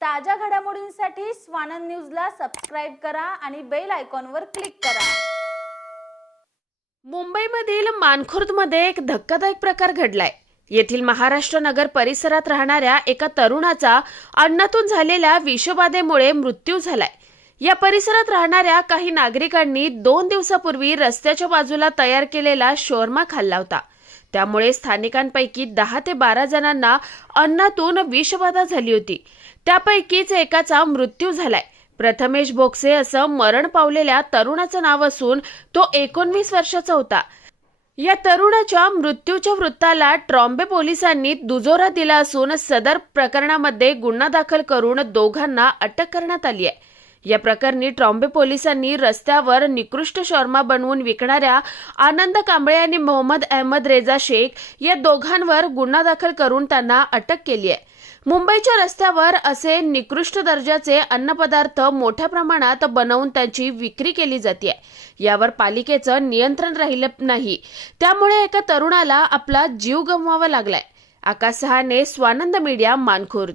ताज्या घडामोडींसाठी स्वानंद न्यूजला सबस्क्राईब करा आणि बेल आयकॉनवर क्लिक करा. मुंबईमधील मानखुर्दमध्ये एक धक्कादायक प्रकार घडलाय. येथील महाराष्ट्र नगर परिसरात राहणाऱ्या एका तरुणाचा अन्नातून झालेल्या विषबाधेमुळे मृत्यू झालाय. या परिसरात राहणाऱ्या काही नागरिकांनी दोन दिवसापूर्वी रस्त्याच्या बाजूला तयार केलेला शोरमा खाल्ला होता. त्यामुळे स्थानिकांपैकी दहा ते बारा जणांना अन्नातून विषबाधा झाली होती. त्यापैकीच एकाचा मृत्यू झालाय. प्रथमेश बोक्से असं मरण पावलेल्या तरुणाचं नाव असून तो एकोणवीस वर्षाचा होता. या तरुणाच्या मृत्यूच्या वृत्ताला ट्रॉम्बे पोलिसांनी दुजोरा दिला असून सदर प्रकरणामध्ये गुन्हा दाखल करून दोघांना अटक करण्यात आली आहे. या प्रकरणी ट्रॉम्बे पोलिसांनी रस्त्यावर निकृष्ट शर्मा बनवून विकणाऱ्या आनंद कांबळे आणि मोहम्मद अहमद रेजा शेख या दोघांवर गुन्हा दाखल करून त्यांना अटक केली आहे. मुंबईच्या रस्त्यावर असे निकृष्ट दर्जाचे अन्नपदार्थ मोठ्या प्रमाणात बनवून त्यांची विक्री केली जाते. यावर पालिकेचं नियंत्रण राहिलं नाही. त्यामुळे एका तरुणाला आपला जीव गमवावा लागलाय. आकाश सहाने स्वानंद मीडिया मानखुर्द.